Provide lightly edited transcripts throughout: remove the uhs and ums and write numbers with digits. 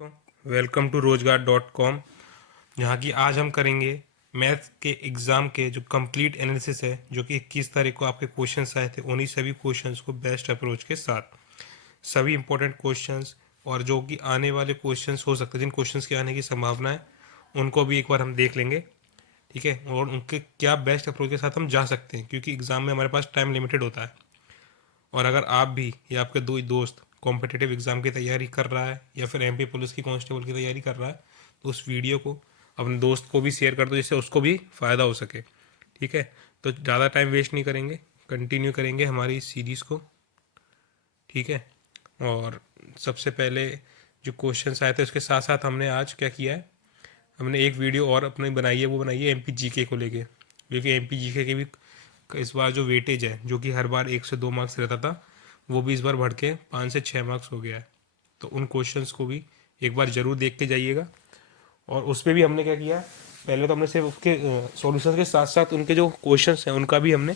Welcome to रोजगार.com, जहाँ की आज हम करेंगे मैथ के एग्ज़ाम के जो कंप्लीट एनालिसिस है, जो कि 21 तारीख को आपके क्वेश्चंस आए थे। उन्हीं सभी क्वेश्चंस को बेस्ट अप्रोच के साथ सभी इंपॉर्टेंट क्वेश्चंस और जो कि आने वाले क्वेश्चंस हो सकते हैं, जिन क्वेश्चंस के आने की संभावना है, उनको भी एक बार हम देख लेंगे। ठीक है, और उनके क्या बेस्ट अप्रोच के साथ हम जा सकते हैं, क्योंकि एग्ज़ाम में हमारे पास टाइम लिमिटेड होता है। और अगर आप भी या आपके दो दोस्त कॉम्पिटिटिव एग्ज़ाम की तैयारी कर रहा है या फिर एमपी पुलिस की कांस्टेबल की तैयारी कर रहा है, तो उस वीडियो को अपने दोस्त को भी शेयर कर दो, जिससे उसको भी फ़ायदा हो सके। ठीक है, तो ज़्यादा टाइम वेस्ट नहीं करेंगे, कंटिन्यू करेंगे हमारी इस सीरीज़ को। ठीक है, और सबसे पहले जो क्वेश्चंस आए थे उसके साथ साथ हमने आज क्या किया है, हमने एक वीडियो और अपनी बनाई है। वो बनाई है एमपी जीके को लेके, क्योंकि एमपी जीके के भी इस बार जो वेटेज है, जो कि हर बार 1 से 2 मार्क्स रहता था, वो भी इस बार बढ़ के 5 से 6 मार्क्स हो गया है। तो उन क्वेश्चंस को भी एक बार ज़रूर देख के जाइएगा। और उस पर भी हमने क्या किया, पहले तो हमने सिर्फ उसके सॉल्यूशन के साथ साथ उनके जो क्वेश्चंस हैं उनका भी हमने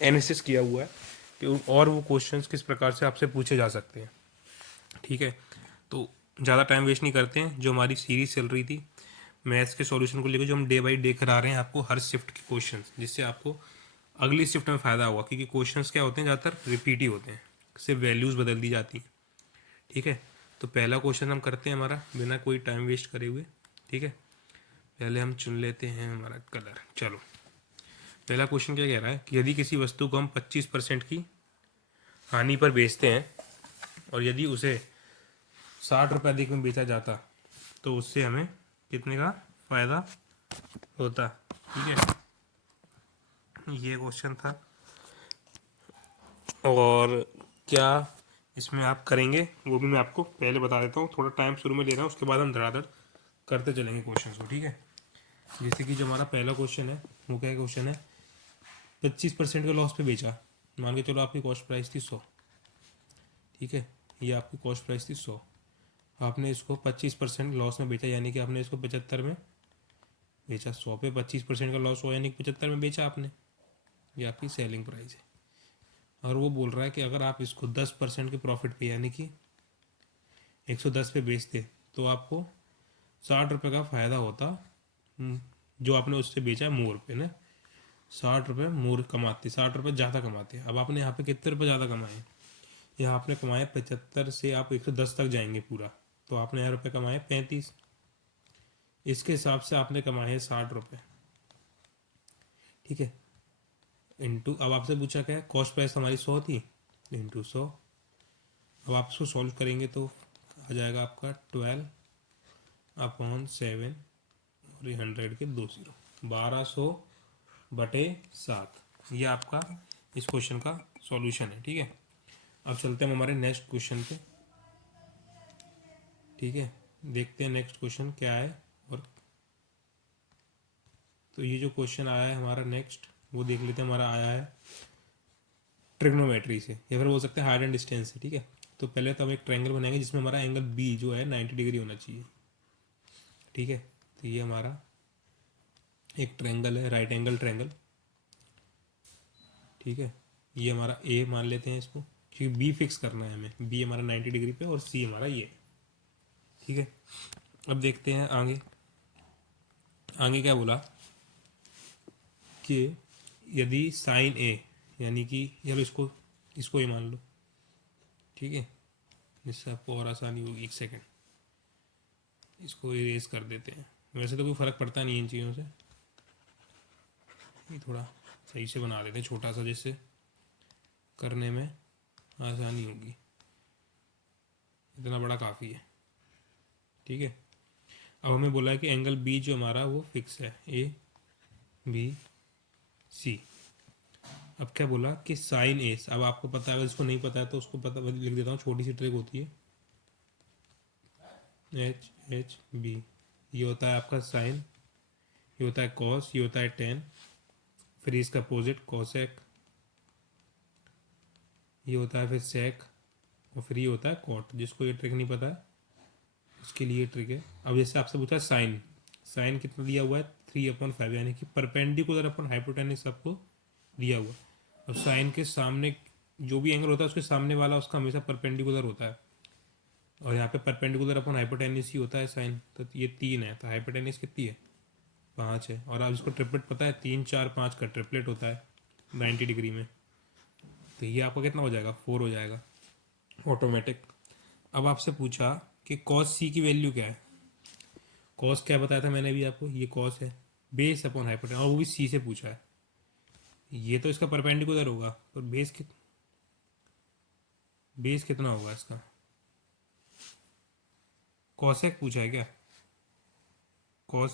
एनालिसिस किया हुआ है कि और वो क्वेश्चंस किस प्रकार से आपसे पूछे जा सकते हैं। ठीक है, तो ज़्यादा टाइम वेस्ट नहीं करते हैं। जो हमारी सीरीज चल रही थी मैथ्स के सॉल्यूशन को लेकर, जो हम डे बाई डे करा रहे हैं आपको हर शिफ्ट के क्वेश्चंस, जिससे आपको अगली शिफ्ट में फ़ायदा होगा, क्योंकि क्वेश्चंस क्या होते हैं, ज़्यादातर रिपीट ही होते हैं, सिर्फ वैल्यूज़ बदल दी जाती हैं। ठीक है, तो पहला क्वेश्चन हम करते हैं हमारा बिना कोई टाइम वेस्ट करे हुए। ठीक है, पहले हम चुन लेते हैं हमारा कलर। चलो, पहला क्वेश्चन क्या कह रहा है कि यदि किसी वस्तु को हम 25% की हानि पर बेचते हैं और यदि उसे 60 रुपये अधिक में बेचा जाता, तो उससे हमें कितने का फ़ायदा होता। ठीक है, ये क्वेश्चन था। और क्या इसमें आप करेंगे वो भी मैं आपको पहले बता देता हूँ। थोड़ा टाइम शुरू में ले रहा हूँ, उसके बाद हम धड़ाधड़ करते चलेंगे क्वेश्चन को। ठीक है, जैसे कि जो हमारा पहला क्वेश्चन है, वो क्या क्वेश्चन है, 25% के लॉस पे बेचा। मान के चलो आपकी कॉस्ट प्राइस थी 100। ठीक है, ये आपकी कॉस्ट प्राइस थी 100, आपने इसको 25% लॉस में बेचा, यानी कि आपने इसको 75 में बेचा। 100 पे 25% का लॉस हुआ, यानी कि 75 में बेचा आपने। ये आपकी सेलिंग प्राइस है। और वो बोल रहा है कि अगर आप इसको 10% के प्रॉफिट पे, यानी कि 110 पे बेचते, तो आपको 60 रुपये का फ़ायदा होता। जो आपने उससे बेचा है मोर पे ना, 60 रुपये मोर कमाते, 60 रुपये ज़्यादा कमाते। अब आपने यहाँ पे कितने रुपये ज़्यादा कमाए, यहाँ आपने कमाए 75 से आप 110 तक जाएंगे पूरा, तो आपने यहाँ रुपये कमाए 35। इसके हिसाब से आपने कमाए 60 रुपये। ठीक है, इंटू, अब आपसे पूछा क्या है, कॉस्ट प्राइस हमारी 100 थी, इंटू 100। अब आप इसको सॉल्व करेंगे तो आ जाएगा आपका 12/7, और ये 100 के 2 0, 1200/7। ये आपका इस क्वेश्चन का सॉल्यूशन है। ठीक है, अब चलते हैं हम हमारे नेक्स्ट क्वेश्चन पे। ठीक है, देखते हैं नेक्स्ट क्वेश्चन क्या है। और तो ये जो क्वेश्चन आया है हमारा नेक्स्ट, वो देख लेते हैं। हमारा आया है ट्रिग्नोमेट्री से, या फिर बोल सकते हैं हाइट एंड डिस्टेंस से। ठीक है, तो पहले तो हम एक ट्रायंगल बनाएंगे जिसमें हमारा एंगल बी जो है 90 डिग्री होना चाहिए। ठीक है, तो ये हमारा एक ट्रायंगल है, राइट एंगल ट्रायंगल। ठीक है, ये हमारा ए मान लेते हैं इसको, क्योंकि बी फिक्स करना है हमें। बी हमारा 90 डिग्री पे और सी हमारा ये। ठीक है, अब देखते हैं आगे। आगे क्या बोला कि यदि साइन ए, यानी कि चलो इसको इसको ही मान लो। ठीक है, जिससे आपको और आसानी होगी। एक सेकेंड, इसको इरेज कर देते हैं। वैसे तो कोई फ़र्क पड़ता नहीं इन चीज़ों से, ये थोड़ा सही से बना देते हैं छोटा सा, जिससे करने में आसानी होगी। इतना बड़ा काफ़ी है। ठीक है, अब हमें बोला है कि एंगल बी जो हमारा वो फिक्स है, ए बी सी। अब क्या बोला कि साइन ए, अब आपको पता है, अगर इसको नहीं पता है तो उसको पता लिख देता हूँ, छोटी सी ट्रिक होती है। एच एच बी, ये होता है आपका साइन, ये होता है कॉस, ये होता है टेन, फिर इसका अपोजिट कॉसेक, ये होता है फिर सेक, और फिर ये होता है कॉट। जिसको ये ट्रिक नहीं पता है उसके लिए ट्रिक है। अब जैसे आपसे पूछा साइन, साइन कितना दिया हुआ है 3/5, यानी कि परपेंडिकुलर अपन हाइपोटेनिस आपको दिया हुआ। अब साइन के सामने जो भी एंगल होता है उसके सामने वाला उसका हमेशा परपेंडिकुलर होता है। और यहाँ पे परपेंडिकुलर अपन हाइपोटेन्यूस ही होता है साइन, तो ये 3 है, तो हाइपोटेन्यूस कितनी है, 5 है। और अब इसको ट्रिपलेट पता है, 3 4 5 का ट्रिपलेट होता है 90 डिग्री में, तो ये आपका कितना हो जाएगा, 4 हो जाएगा ऑटोमेटिक। अब आपसे पूछा कि कॉस सी की वैल्यू क्या है। कॉस क्या बताया था मैंने भी आपको, ये कॉस है बेस अपॉन हाइपोटेन्यूस, और वो भी सी से पूछा है। ये तो इसका परपेंडिकुलर होगा, पर बेस कितना होगा इसका, कॉसेक पूछा है क्या, कॉस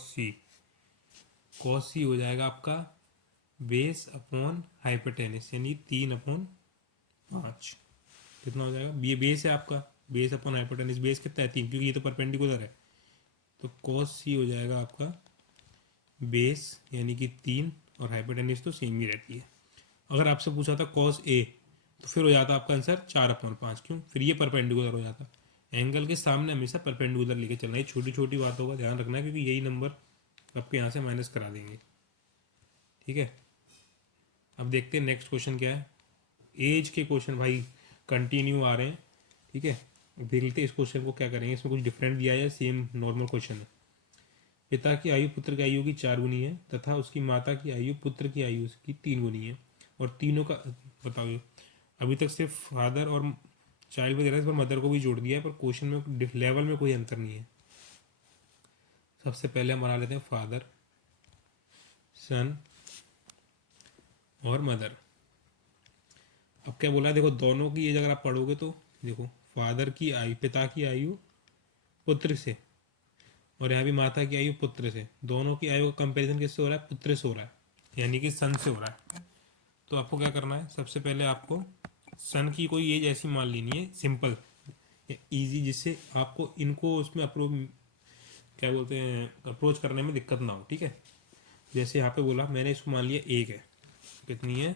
सी हो जाएगा आपका बेस अपॉन हाइपोटेन्यूस, यानी 3/5। कितना हो जाएगा, ये बेस है आपका, बेस अपॉन हाइपोटेन्यूस, बेस कितना है 3, क्योंकि ये तो परपेंडिकुलर है, तो कॉस सी हो जाएगा आपका बेस यानी कि 3, और हाइपोटेन्यूस तो सेम ही रहती है। अगर आपसे पूछा था कॉस ए, तो फिर हो जाता आपका आंसर 4/5, क्यों, फिर ये परपेंडिकुलर हो जाता। एंगल के सामने हमेशा परपेंडिकुलर लेके चलना है, छोटी छोटी बातों का ध्यान रखना है, क्योंकि यही नंबर आपके यहाँ से माइनस करा देंगे। ठीक है, अब देखते हैं नेक्स्ट क्वेश्चन क्या है। एज के क्वेश्चन भाई कंटिन्यू आ रहे हैं। ठीक है, देख लेते हैं इस क्वेश्चन को क्या करेंगे, इसमें कुछ डिफरेंट दिया है, सेम नॉर्मल क्वेश्चन है। पिता की आयु पुत्र की आयु की 4 गुनी है, तथा उसकी माता की आयु पुत्र की आयु की 3 गुनी है, और तीनों का बताओ। अभी तक सिर्फ फादर और चाइल्ड वगैरह, इस पर मदर को भी जोड़ दिया है, पर क्वेश्चन में लेवल में कोई अंतर नहीं है। सबसे पहले हम बना लेते हैं फादर, सन और मदर। अब क्या बोला है, देखो दोनों की एज अगर आप पढ़ोगे तो देखो, फादर की आयु, पिता की आयु पुत्र से, और यहाँ भी माता की आयु पुत्र से, दोनों की आयु का कंपैरिजन किससे हो रहा है, पुत्र से हो रहा है, यानी कि सन से हो रहा है। तो आपको क्या करना है, सबसे पहले आपको सन की कोई एज ऐसी मान लेनी है सिंपल इजी, जिससे आपको इनको उसमें अप्रोच, क्या बोलते हैं, अप्रोच करने में दिक्कत ना हो। ठीक है, जैसे यहाँ पे बोला मैंने, इसको मान लिया 1 है, कितनी है,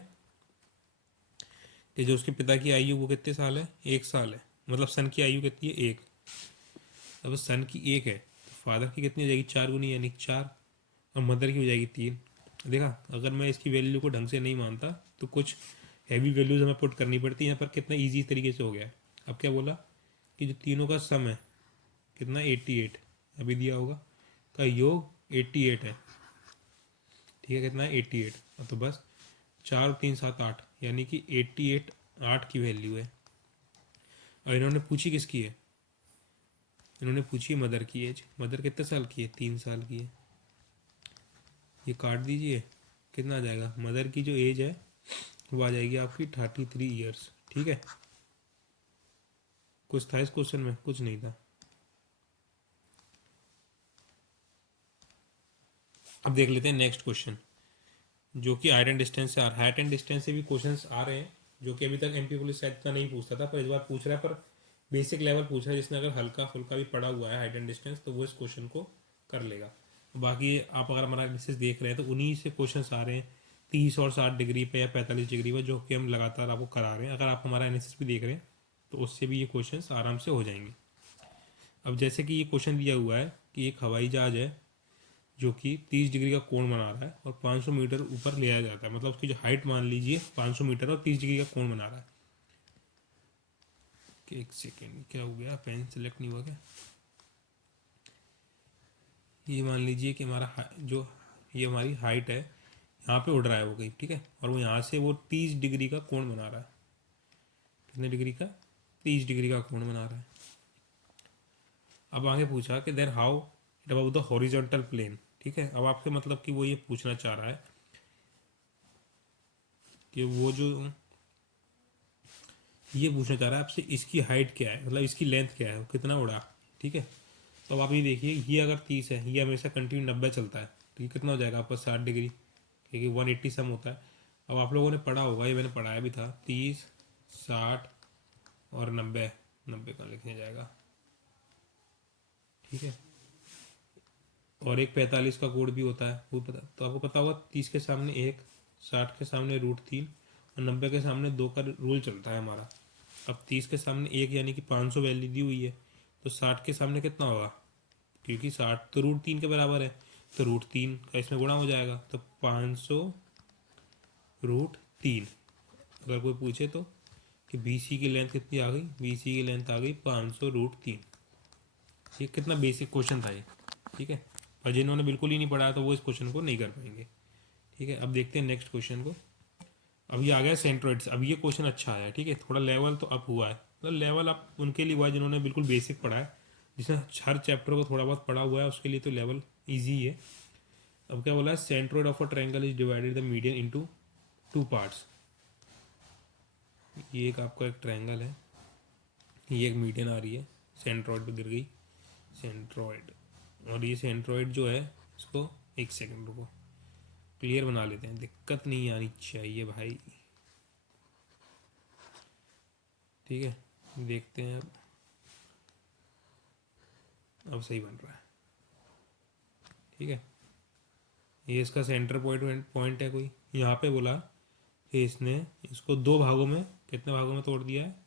कि जो उसके पिता की आयु वो कितने साल है, 1 साल है, मतलब सन की आयु कितनी है, 1। अब सन की 1 है, तो फादर की कितनी हो जाएगी, 4 गुनी, यानी 4, और मदर की हो जाएगी 3। देखा, अगर मैं इसकी वैल्यू को ढंग से नहीं मानता तो कुछ हैवी वैल्यूज हमें पुट करनी पड़ती है, यहाँ पर कितना ईजी तरीके से हो गया है। अब क्या बोला कि जो तीनों का सम है कितना, 88, अभी दिया होगा, का योग 88 है। ठीक है, कितना है 88, तो बस 4 और 3 7 8, यानी कि 88 8 की वैल्यू है। और इन्होंने पूछी किसकी है, इन्होंने पूछी मदर की एज, मदर कितने साल की है, 3 साल की है। ये काट दीजिए, कितना आ जाएगा, मदर की जो एज है वो आ जाएगी आपकी 33 ईयर्स। ठीक है, कुछ था इस क्वेश्चन में, कुछ नहीं था। अब देख लेते हैं नेक्स्ट क्वेश्चन, जो कि हाइट एंड डिस्टेंस से आ रहा है। हाइट एंड डिस्टेंस से भी क्वेश्चंस आ रहे हैं, जो कि अभी तक एमपी पुलिस शायद इतना नहीं पूछता था, पर इस बार पूछ रहा है, पर बेसिक लेवल पूछ रहा है। जिसने अगर हल्का फुल्का भी पढ़ा हुआ है हाइट एंड डिस्टेंस, तो वो इस क्वेश्चन को कर लेगा। बाकी आप अगर हमारा एनालिसिस देख रहे हैं तो उन्हीं से क्वेश्चन आ रहे हैं 30 और 60 डिग्री पे या 45 डिग्री पे, जो कि हम लगातार आपको करा रहे हैं। अगर आप हमारा एनालिसिस भी देख रहे हैं तो उससे भी ये क्वेश्चन आराम से हो जाएंगे। अब जैसे कि ये क्वेश्चन दिया हुआ है कि एक हवाई जहाज है जो कि 30 डिग्री का कोण बना रहा है और 500 मीटर ऊपर ले आया जाता है, मतलब उसकी जो हाइट मान लीजिए 500 मीटर और 30 डिग्री का कोण बना रहा है। कि एक सेकेंड, क्या हो गया, पेन सेलेक्ट नहीं हुआ क्या। ये मान लीजिए कि हमारा जो ये हमारी हाइट है, यहाँ पे उड़ रहा है वो कहीं, ठीक है, और वो यहाँ से वो 30 डिग्री का कोण बना रहा है। कितने डिग्री का, 30 डिग्री का कोण बना रहा है। अब आगे पूछा कि there how it about the horizontal plane. ठीक है, अब आपके मतलब कि वो ये पूछना चाह रहा है कि वो जो ये पूछना चाह रहा है आपसे, इसकी हाइट क्या है, मतलब इसकी लेंथ क्या है, वो कितना उड़ा। ठीक है, तो अब आप ये देखिए, ये अगर 30 है, ये हमेशा कंटिन्यू 90 चलता है, तो ये कितना हो जाएगा आपका 60 डिग्री, क्योंकि 180 सम होता है। अब आप लोगों ने पढ़ा होगा, ये मैंने पढ़ाया भी था, 30 60 और 90, 90 का लिखने जाएगा। ठीक है, और एक 45 का कोड भी होता है, वो पता, तो आपको पता होगा 30 के सामने 1, 60 के सामने √3 और 90 के सामने 2 का रूल चलता है हमारा। अब 30 के सामने 1 यानी कि 500 वैल्यू दी हुई है, तो 60 के सामने कितना होगा, क्योंकि 60 तो √3 के बराबर है, तो √3 का इसमें गुणा हो जाएगा, तो 500 √3। अगर कोई पूछे तो कि BC की लेंथ कितनी आ गई, BC की लेंथ आ गई 500 √3। ये कितना बेसिक क्वेश्चन था ये, ठीक है। और जिन्होंने बिल्कुल ही नहीं पढ़ा तो वो इस क्वेश्चन को नहीं कर पाएंगे, ठीक है। अब देखते हैं नेक्स्ट क्वेश्चन को। अब ये आ गया सेंट्रोइड्स। अब ये क्वेश्चन अच्छा आया, ठीक है, थोड़ा लेवल तो अप हुआ है, मतलब लेवल अप उनके लिए हुआ है जिन्होंने बिल्कुल बेसिक पढ़ा है, जिसने हर चैप्टर को थोड़ा बहुत पढ़ा हुआ है, उसके लिए तो लेवल ईजी है। अब क्या बोला है, centroid of a triangle is divided the median into two parts. ये एक आपका एक ट्रायंगल है, ये एक मीडियन आ रही है, सेंट्रोइड पे गिर गई, सेंट्रोइड। और ये सेंट्रोइड जो है इसको, एक सेकंड रुको, क्लियर बना लेते हैं, दिक्कत नहीं आनी चाहिए भाई, ठीक है। देखते हैं अब सही बन रहा है, ठीक है। ये इसका सेंटर पॉइंट है कोई, यहाँ पे बोला कि इसने इसको दो भागों में, कितने भागों में तोड़ दिया है,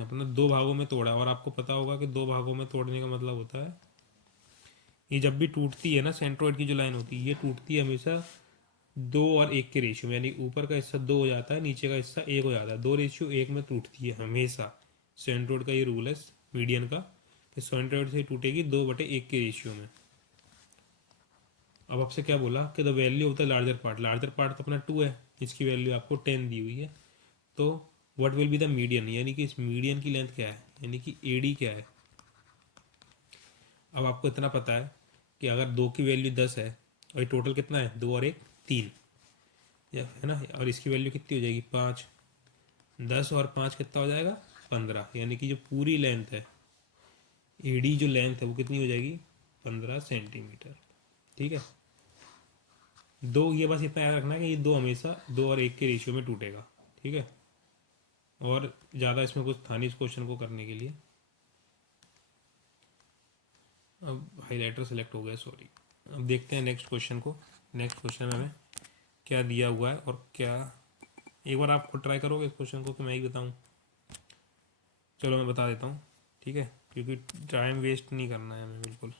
अपना दो भागों में तोड़ा। और आपको पता होगा कि दो भागों में तोड़ने का मतलब होता है, ये जब भी टूटती है ना, सेंट्रोइड की जो लाइन होती है ये टूटती है हमेशा 2 और 1 के रेशियो में, यानी ऊपर का हिस्सा 2 हो जाता है, नीचे का हिस्सा 1 हो जाता है, 2:1 में टूटती है हमेशा। सेंट्रोइड का ये रूल है मीडियन का, कि सेंट्रोइड से टूटेगी 2/1 के रेशियो में। अब आपसे क्या बोला कि the value of the larger part, larger part तो अपना 2 है, इसकी वैल्यू आपको 10 दी हुई है, तो what will be the median, यानी कि इस मीडियन की लेंथ क्या है, यानी कि एडी क्या है। अब आपको इतना पता है कि अगर 2 की वैल्यू 10 है और ये टोटल कितना है, 2 और 1 3, या है ना, और इसकी वैल्यू कितनी हो जाएगी 5, 10 और 5 कितना हो जाएगा 15, यानी कि जो पूरी लेंथ है, एडी जो लेंथ है वो कितनी हो जाएगी 15 सेंटीमीटर, ठीक है। दो, ये बस इतना याद रखना है कि ये दो हमेशा 2 और 1 के रेशियो में टूटेगा, ठीक है। और ज़्यादा इसमें कुछ था नहीं इस क्वेश्चन को करने के लिए। अब हाईलाइटर सेलेक्ट हो गया, सॉरी। अब देखते हैं नेक्स्ट क्वेश्चन को। नेक्स्ट क्वेश्चन में हमें क्या दिया हुआ है और क्या, एक बार आप खुद ट्राई करोगे इस क्वेश्चन को कि मैं ही बताऊँ। चलो मैं बता देता हूँ, ठीक है, क्योंकि टाइम वेस्ट नहीं करना है हमें बिल्कुल।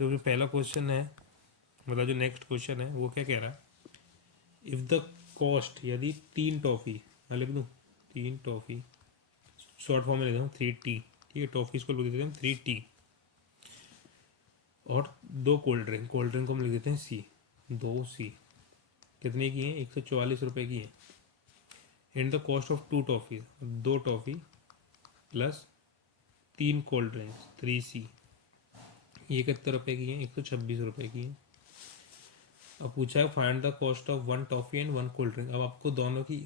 जो पहला क्वेश्चन है, मतलब जो नेक्स्ट क्वेश्चन है वो क्या कह रहा है, इफ़ द कॉस्ट, यदि 3 टॉफ़ी, मैं लिख दूँ 3 टॉफ़ी, शॉर्ट फॉर्म में लिख दूँ 3T, ठीक है, टॉफ़ी इसको लिख देते हैं 3T, और 2 कोल्ड ड्रिंक, कोल्ड ड्रिंक को हम लिख देते हैं C, 2C, कितने की हैं 144 रुपये की है। And the cost of 2 toffee, 2 toffee plus 3 cold drinks 3C, ये कितने रुपए की हैं 126 रुपये की हैं। अब पूछा है find the cost of 1 toffee and 1 cold drink. अब आपको दोनों की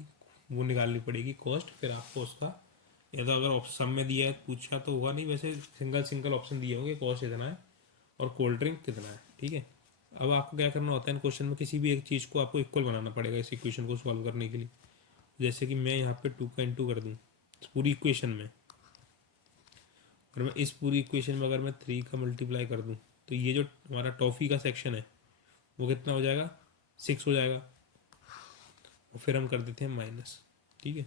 वो निकालनी पड़ेगी कॉस्ट, फिर आपको उसका, या तो अगर ऑप्शन में दिया है, पूछा तो हुआ नहीं, वैसे सिंगल सिंगल ऑप्शन दिए होंगे, कॉस्ट इतना है और कोल्ड ड्रिंक कितना है, ठीक है। अब आपको क्या करना होता है इन क्वेश्चन में, किसी भी एक चीज़ को आपको इक्वल बनाना पड़ेगा इस इक्वेशन को सॉल्व करने के लिए। जैसे कि मैं यहाँ पे 2 का इंटू कर दूँ इस पूरी इक्वेशन में, और मैं इस पूरी इक्वेशन में अगर मैं 3 का मल्टीप्लाई कर दूँ, तो ये जो हमारा टॉफ़ी का सेक्शन है वो कितना हो जाएगा 6 हो जाएगा, और फिर हम कर देते हैं माइनस, ठीक है।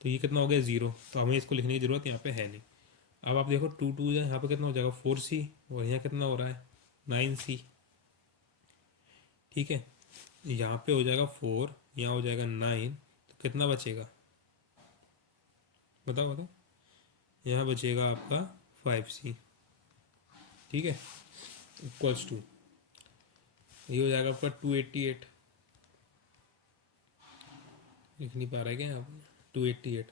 तो ये कितना हो गया 0, तो हमें इसको लिखने की ज़रूरत यहाँ पे है नहीं। अब आप देखो 2 2 यहाँ पे कितना हो जाएगा 4C, और यहाँ कितना हो रहा है 9C, ठीक है। यहाँ पे हो जाएगा 4, यहाँ हो जाएगा 9, तो कितना बचेगा बताओ बताओ, यहाँ बचेगा आपका 5C, ठीक है, इक्वल्स टू, ये हो जाएगा आपका 288, लिख नहीं पा रहा है क्या यहाँ पे 288,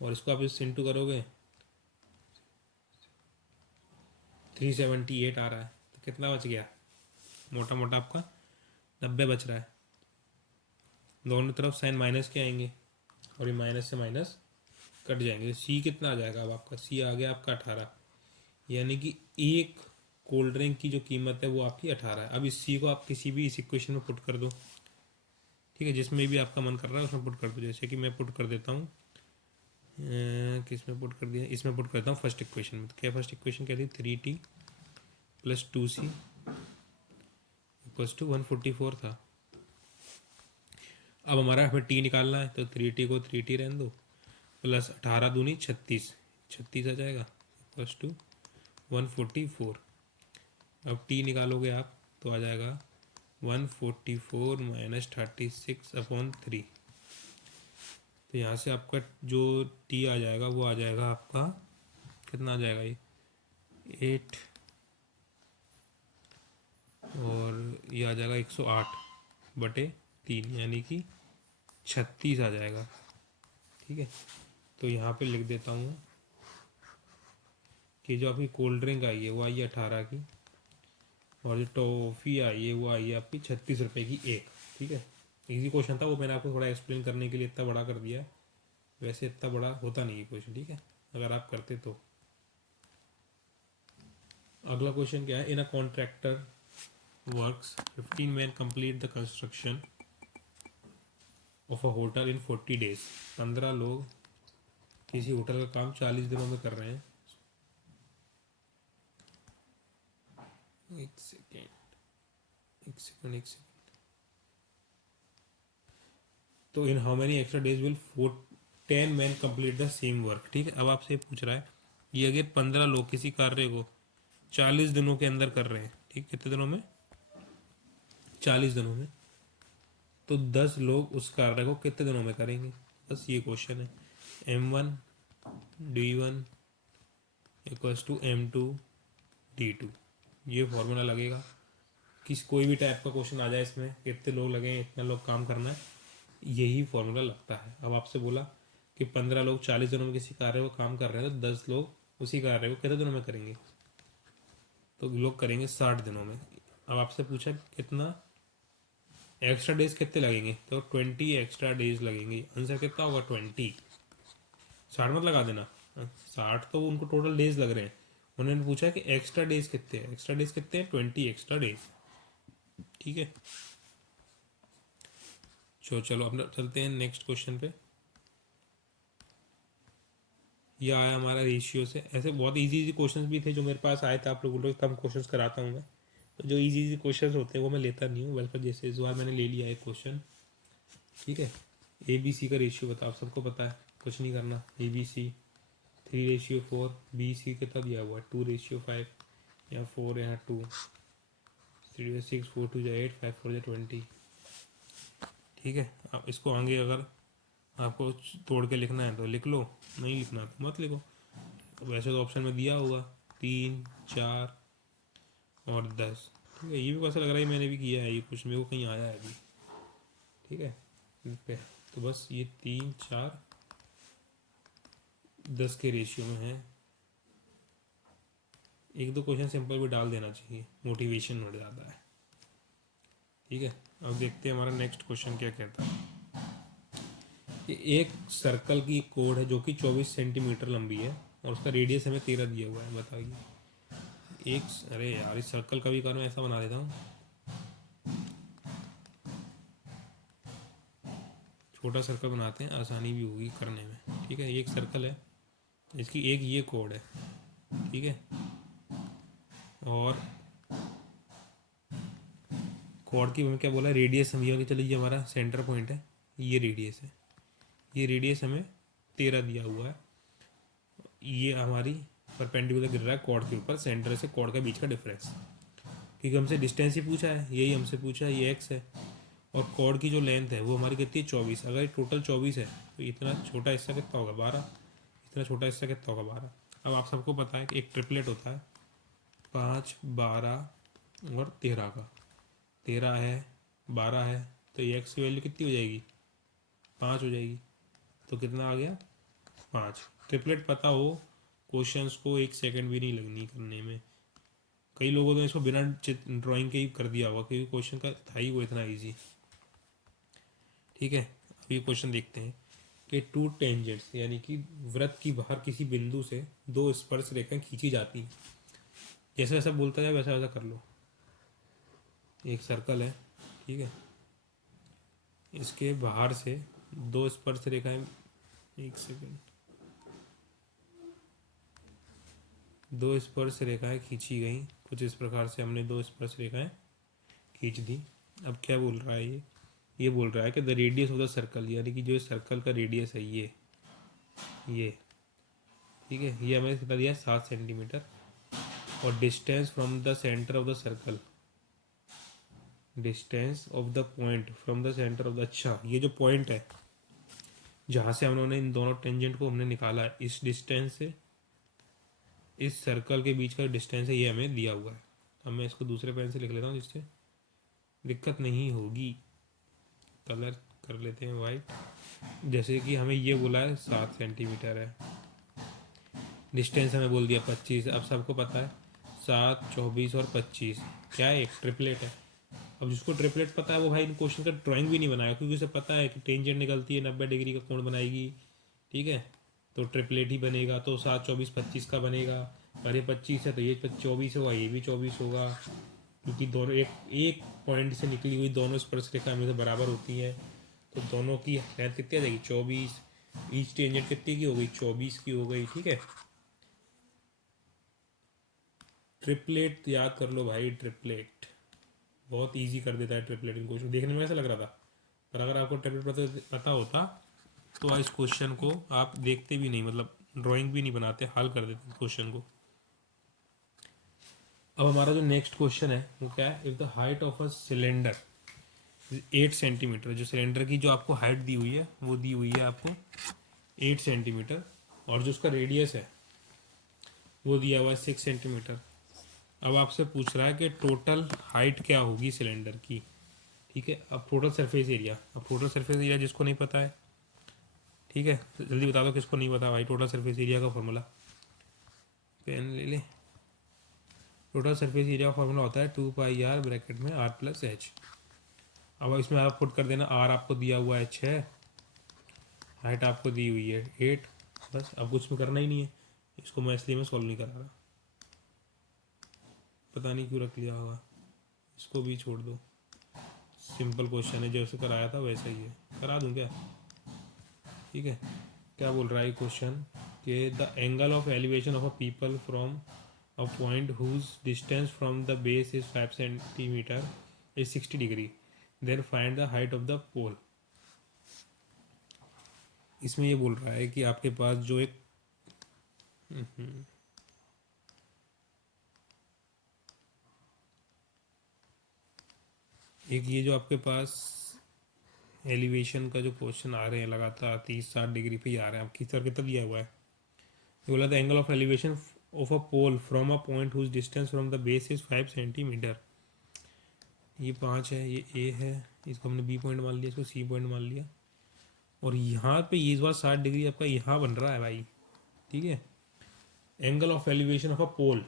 और इसको आप इससे इंटू करोगे 378 आ रहा है, तो कितना बच गया, मोटा मोटा आपका 90 बच रहा है। दोनों तरफ साइन माइनस के आएंगे और ये माइनस से माइनस कट जाएंगे, तो सी कितना आ जाएगा, अब आपका सी आ गया आपका 18, यानी कि एक कोल्ड ड्रिंक की जो कीमत है वो आपकी 18 है। अब इस सी को आप किसी भी इस इक्वेशन में पुट कर दो, ठीक है, जिसमें भी आपका मन कर रहा है उसमें पुट कर दो। जैसे कि मैं पुट कर देता हूँ, किस में पुट कर दिया, इसमें पुट करता हूँ फर्स्ट इक्वेशन में। तो क्या फर्स्ट इक्वेशन कहती है 3T plus 2C equals to 144 था। अब हमारा हमें टी निकालना है, तो 3T को 3T रहने दो, प्लस 18 दूनी 36, 36 आ जाएगा इक्वल्स टू 144। अब टी निकालोगे आप तो आ जाएगा 144 माइनस 36/3, तो यहाँ से आपका जो टी आ जाएगा वो आ जाएगा आपका कितना आ जाएगा, ये 8 और ये आ जाएगा 108/3 यानी कि 36 आ जाएगा। ठीक है, तो यहाँ पे लिख देता हूँ कि जो आपकी कोल्ड ड्रिंक आई है वो आई है 18 की, और जो टॉफ़ी आई है वो आई है आपकी 36 रुपये की एक। ठीक है, इजी क्वेश्चन था, वो मैंने आपको थोड़ा एक्सप्लेन करने के लिए इतना बड़ा कर दिया है। वैसे इतना बड़ा होता नहीं है क्वेश्चन, ठीक है, अगर आप करते तो। अगला क्वेश्चन क्या है, in a contractor works 15 man complete the construction of a hotel in 40 days. 15 लोग किसी होटल का काम 40 दिनों में कर रहे हैं। एक सेकेंड। तो in how many extra days will 10 man complete the same work. ठीक है, अब आपसे पूछ रहा है ये अगर 15 लोग किसी कार्य को 40 दिनों के अंदर कर रहे हैं, ठीक, कितने दिनों में, 40 दिनों में, तो 10 लोग उस कार्य को कितने दिनों में करेंगे, बस ये क्वेश्चन है। M1 D1 equals to M2 D2, ये फॉर्मूला लगेगा। कोई भी टाइप का क्वेश्चन आ जाए इसमें कितने लोग लगे, इतना लोग काम करना है, यही फॉर्मूला लगता है। अब आपसे बोला कि 15 लोग 40 दिनों में किसी कार्य को काम कर रहे हैं, तो 10 लोग उसी कार्य को कितने दिनों में करेंगे, तो लोग करेंगे 60 दिनों में। अब आपसे पूछा कितना एक्स्ट्रा डेज कितने लगेंगे, तो 20 एक्स्ट्रा डेज लगेंगे। आंसर कितना होगा 20। 60 मत लगा देना, 60 तो उनको टोटल डेज लग रहे हैं। उन्होंने पूछा कि एक्स्ट्रा डेज कितने हैं, एक्स्ट्रा डेज कितने हैं, 20 एक्स्ट्रा डेज। ठीक है, चलो अपना चलते हैं नेक्स्ट क्वेश्चन पे। ये आया हमारा रेशियो से। ऐसे बहुत इजी क्वेश्चंस भी थे जो मेरे पास आए थे, आप लोगों को कम क्वेश्चंस कराता हूँ मैं, तो जो इजी क्वेश्चंस होते हैं वो मैं लेता नहीं हूँ। वेलफेयर जैसे इस बार मैंने ले लिया एक क्वेश्चन। ठीक है, ABC का रेशियो बताओ, सबको पता है, कुछ नहीं करना। ABC 3:4, BC कितना दिया हुआ है 2:5, यहाँ 4 यहाँ 2, 3/6, 4×2=8, 5×4=20। ठीक है, अब इसको आगे अगर आपको तोड़ के लिखना है तो लिख लो, नहीं लिखना तो मत लिखो। वैसे तो ऑप्शन में दिया होगा 3, 4 और 10। ठीक है, ये भी कैसा लग रहा है, मैंने भी किया है ये कुछ, मेरे को कहीं आया है अभी। ठीक है, पे तो बस ये 3, 4, 10 के रेशियो में है। एक दो क्वेश्चन सिंपल भी डाल देना चाहिए, मोटिवेशन मिल जाता है। ठीक है, अब देखते हैं हमारा नेक्स्ट क्वेश्चन क्या कहता है। कि एक सर्कल की कोड है जो कि 24 सेंटीमीटर लंबी है और उसका रेडियस हमें 13 दिया हुआ है। बताइए अरे यार, इस सर्कल का भी कर मैं ऐसा बना देता हूँ, छोटा सर्कल बनाते हैं, आसानी भी होगी करने में। ठीक है, ये एक सर्कल है, इसकी एक ये कोड है। ठीक है, और कोड की हमें क्या बोला, रेडियस हम ये चलिए, ये हमारा सेंटर पॉइंट है, ये रेडियस है, ये रेडियस हमें 13 दिया हुआ है। ये हमारी परपेंडिकुलर गिर रहा है कॉर्ड के ऊपर, सेंटर से कॉर्ड के बीच का डिफरेंस, क्योंकि हमसे डिस्टेंस ही पूछा है, यही हमसे पूछा है, ये एक्स है, और कॉर्ड की जो लेंथ है वो हमारी कितनी है 24। अगर टोटल 24 है तो इतना छोटा हिस्सा कितना होगा 12, इतना छोटा हिस्सा कितना होगा 12। अब आप सबको पता है कि एक ट्रिपलेट होता है 5, 12 और 13 का, 13 है, 12 है, तो ये एक्स की वैल्यू कितनी हो जाएगी 5 हो जाएगी। तो कितना आ गया 5। ट्रिपलेट पता हो, क्वेश्चंस को 1 सेकंड भी नहीं लगनी करने में। कई लोगों ने इसको बिना ड्राइंग के ही कर दिया होगा, क्योंकि क्वेश्चन का था ही वो इतना इजी। ठीक है, अब ये क्वेश्चन देखते हैं कि 2 टेंजेंट्स यानी कि वृत्त की बाहर किसी बिंदु से 2 स्पर्श रेखाएं खींची जाती हैं। जैसा जैसा बोलता जाए वैसा वैसा कर लो। एक सर्कल है, ठीक है, इसके बाहर से 2 स्पर्श रेखाएं, एक सेकेंड, 2 स्पर्श रेखाएं खींची गई, कुछ इस प्रकार से हमने 2 स्पर्श रेखाएं खींच दी। अब क्या बोल रहा है ये बोल रहा है कि the radius of the circle, यानी कि जो सर्कल का रेडियस है ये, ठीक है, ये हमें कितना दिया 7 सेंटीमीटर, और distance from the centre of the circle, distance of the point from the centre of the, अच्छा ये जो पॉइंट है जहाँ से उन्होंने इन दोनों टेंजेंट को हमने निकाला है, इस डिस्टेंस से इस सर्कल के बीच का डिस्टेंस है, ये हमें दिया हुआ है। अब मैं इसको दूसरे पेन से लिख लेता हूँ जिससे दिक्कत नहीं होगी। कलर कर लेते हैं वाइट। जैसे कि हमें ये बोला है 7 सेंटीमीटर है, डिस्टेंस हमें बोल दिया 25। अब सबको पता है 7, 24 और 25 क्या है, एक ट्रिपलेट है। अब जिसको ट्रिपलेट पता है वो भाई क्वेश्चन का ड्राइंग भी नहीं बनाया, क्योंकि उसे पता है कि टेंजेंट निकलती है 90 डिग्री का कोण बनाएगी, ठीक है, तो ट्रिपलेट ही बनेगा। तो 7, 24, 25 का बनेगा। और ये 25 है तो ये 24 होगा, ये भी 24 होगा, क्योंकि दोनों एक एक पॉइंट से निकली हुई दोनों स्पर्श रेखा में से बराबर होती हैं। तो दोनों की लैंथ कितनी आ जाएगी, 24। ईच टेंजेंट कितनी की हो गई, 24 की हो गई, ठीक है। ट्रिपलेट याद कर लो भाई, ट्रिपलेट बहुत इजी कर देता है ट्रिपलेट इन क्वेश्चन। देखने में ऐसा लग रहा था, पर अगर आपको ट्रिपलेट पता होता तो इस क्वेश्चन को आप देखते भी नहीं, मतलब ड्राइंग भी नहीं बनाते, हल कर देते क्वेश्चन को। अब हमारा जो नेक्स्ट क्वेश्चन है वो क्या है, if the height of a cylinder 8 centimetre, जो सिलेंडर की जो आपको हाइट दी हुई है वो दी हुई है आपको 8 सेंटीमीटर, और जो उसका रेडियस है वो दिया हुआ है 6 सेंटीमीटर। अब आपसे पूछ रहा है कि टोटल हाइट क्या होगी सिलेंडर की, ठीक है। अब टोटल सरफेस एरिया, अब टोटल सरफेस एरिया जिसको नहीं पता है, ठीक है, तो जल्दी बता दो किसको नहीं पता भाई टोटल सरफेस एरिया का फॉर्मूला। पेन ले ले। टोटल सरफेस एरिया का फॉर्मूला होता है 2πr ब्रैकेट में r+h। अब इसमें आप पुट कर देना, r आपको दिया हुआ है 6, हाइट आपको दी हुई है 8, बस अब कुछ में करना ही नहीं है। इसको मैं इसलिए मैं सॉल्व नहीं करा रहा, पता नहीं क्यों रख लिया होगा, इसको भी छोड़ दो। सिंपल क्वेश्चन है, जैसे कराया था वैसा ही है, करा दूँ क्या, ठीक है। क्या बोल रहा है क्वेश्चन कि the angle of elevation of a people from a point whose distance from the base is 5 centimetre is 60 degree, then find the height of the pole. इसमें ये बोल रहा है कि आपके पास जो एक ये जो आपके पास एलिवेशन का जो क्वेश्चन आ रहे हैं लगातार 30-60 डिग्री पे ही आ रहे हैं, आपकी सर कितना दिया हुआ है, ये बोला the angle of elevation of a pole from a point whose distance from the base is 5 centimetre. ये 5 है, ये ए है, इसको हमने बी पॉइंट मान लिया, इसको सी पॉइंट मान लिया, और यहाँ पे ये इस बार 60 डिग्री आपका यहाँ बन रहा है भाई, ठीक है। Angle of elevation of a pole,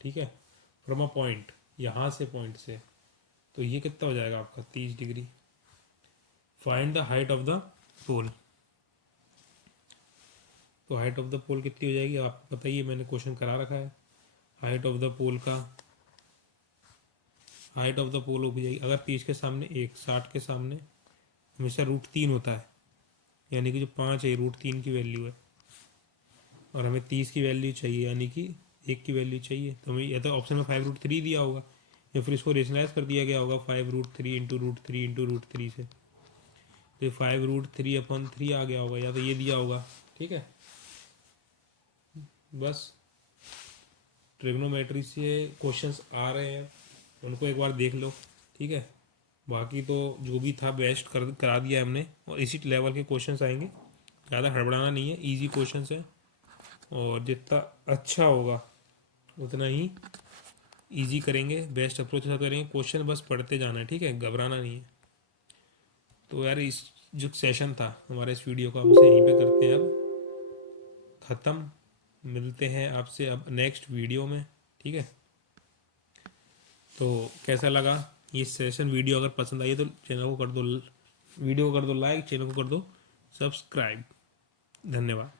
ठीक है, फ्रॉम अ पॉइंट, यहाँ से पॉइंट से, तो ये कितना हो जाएगा आपका 30 degree. Find the height of the pole, तो हाइट ऑफ द पोल कितनी हो जाएगी आपको बताइए, मैंने क्वेश्चन करा रखा है। हाइट ऑफ द पोल का, हाइट ऑफ द पोल हो जाएगी, अगर 30 के सामने 1, 60 के सामने हमेशा √3 होता है, यानी कि जो 5 है √3 की वैल्यू है, और हमें 30 की वैल्यू चाहिए, यानी कि 1 की वैल्यू चाहिए। तो हमें या तो ऑप्शन में 5√3 दिया होगा, या फिर इसको रेशनलाइज कर दिया गया होगा 5√3 इंटू √3 इंटू √3 से, तो 5√3/3 आ गया होगा, या तो ये दिया होगा, ठीक है। बस ट्रिग्नोमेट्री से क्वेश्चंस आ रहे हैं, उनको एक बार देख लो, ठीक है। बाकी तो जो भी था बेस्ट करा दिया हमने, और इसी लेवल के क्वेश्चंस आएंगे, ज़्यादा हड़बड़ाना नहीं है, इजी क्वेश्चंस है, और जितना अच्छा होगा उतना ही इजी करेंगे, बेस्ट अप्रोच से करेंगे, क्वेश्चन बस पढ़ते जाना है, ठीक है, घबराना नहीं है। तो यार इस जो सेशन था हमारे इस वीडियो का हम उसे यहीं पे करते हैं अब ख़त्म। मिलते हैं आपसे अब नेक्स्ट वीडियो में, ठीक है। तो कैसा लगा ये सेशन, वीडियो अगर पसंद आई है तो चैनल को कर दो, वीडियो को कर दो लाइक, चैनल को कर दो सब्सक्राइब। धन्यवाद।